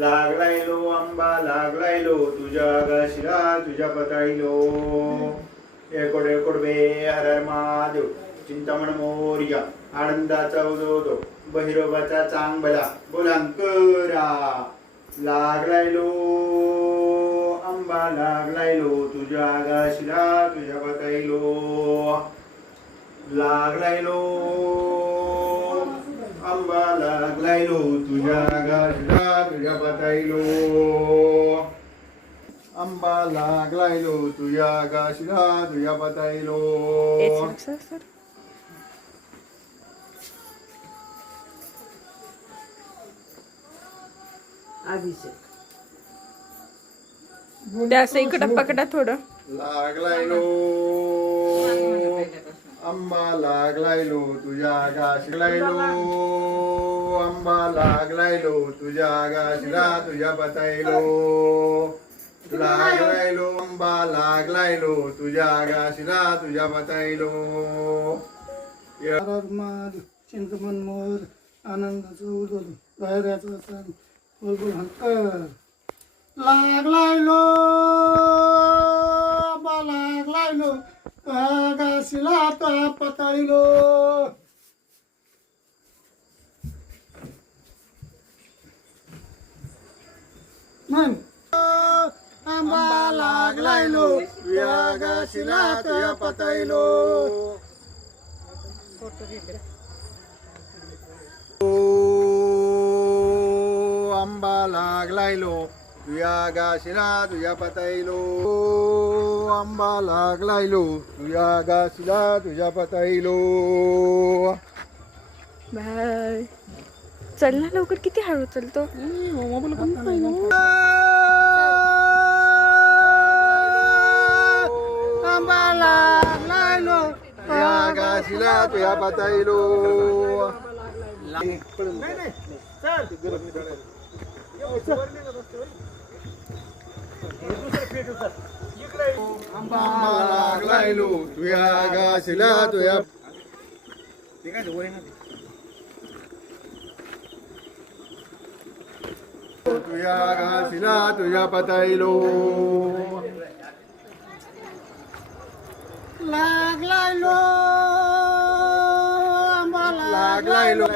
लागलायलो आंबा लागलायलो तुझ्या गाशीला तुझ्या पताईलो. एकोड एकोड बे हर हर महादेव. चिंतामण मोरया. आनंदाचा उदो बहिरोबाचा चांगला बोलांकरा. लागलायलो आंबा लागलायलो तुझ्या गाशीला तुझ्या पताईलो. लागलायलो आंबा लागलायलो तुझ्या गाशीला तुझ्या पताईलो. आंबा लागलायलो तुझ्या गाशीला तुझ्या पताईलो. अभिषेक असं इकडं पकडा थोडं. लागलायलो आंबा लागलायलो तुझ्या गाशीलायलो. आंबा लागलायलो तुझ्या गाशीला तुझ्या पताईलो. लागलायलो आंबा लागलायलो तुझ्या गाशीला तुझ्या पताईलो. चिंतमन मोर आनंदाचं उदोल बाहेरचं सण बोलबोल हंकर. लागलायलो आंबा लागलायलो गाशीला तुझ्या पताईलो. म्हण आंबा लागलायलो तुझ्या गाशीला तुझ्या पताईलो. आंबा लागलायलो तुझ्या गाशीला तुझ्या पताईलो. आंबा लागलायलो तुझ्या गाशीला तुझ्या पताईलो. बाय. चल ना लवकर, किती हळू चलतो. आंबा लागलायलो तुझ्या गाशीला तुझ्या पताईलो. आंबा लागलायलो तुझ्या गाशीला तुझ्या तुझ्या गाशीला तुझ्या पताईलो. लागलायलो आंबा लागलायलो